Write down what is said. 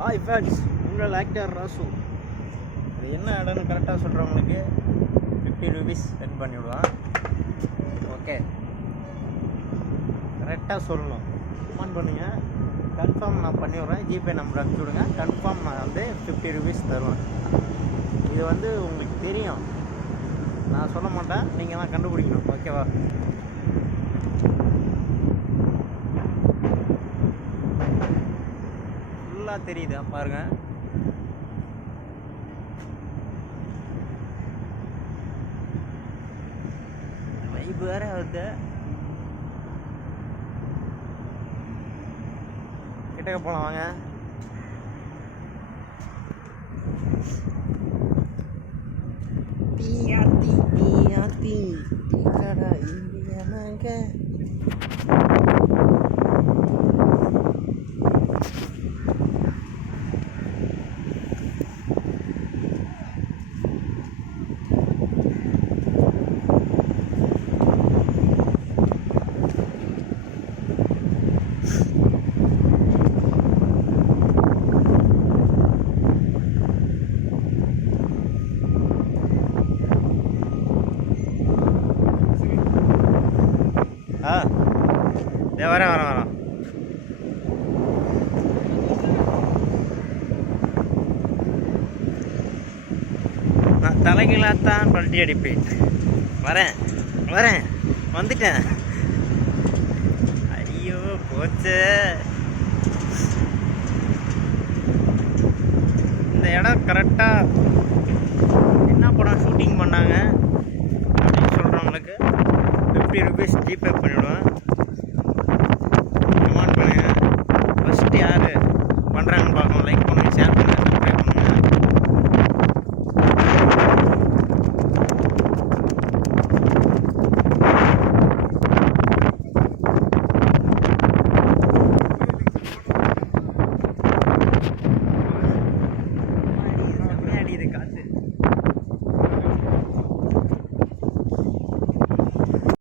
Hi friends, உங்கள் actor Rasu. அது என்ன இடம்னு கரெக்டாக சொல்கிறவங்களுக்கு 50 rupees ஸ்பெண்ட் பண்ணிவிடுவான். ஓகே, கரெக்டாக சொல்லணும். கமெண்ட் பண்ணுங்கள், கன்ஃபார்ம் நான் பண்ணிவிட்றேன். ஜிபே நம்பர் அனுப்பிச்சி விடுங்க. கன்ஃபார்ம் நான் வந்து 50 rupees தருவேன். இது வந்து உங்களுக்கு தெரியும், நான் சொல்ல மாட்டேன், நீங்கள் தான் கண்டுபிடிக்கணும். ஓகேவா? ஃபுல்லாக தெரியுது பாருங்க. வைப் வேற வருது. கிட்டக்க போகலாம் வாங்க. தீயாத்தி தீயாத்தி கடை இந்தியனாங்க. வரேன். நான் தலைகளாத்தான் பல்ட்டி அடிப்பேன். வரேன் வந்துட்டேன். ஐயோ போச்சு. இந்த இடம் கரெக்டாக என்ன படம் ஷூட்டிங் பண்ணாங்க அப்படின்னு சொல்கிறவங்களுக்கு 50 rupees ஜிபே பண்ணிவிடுவேன்.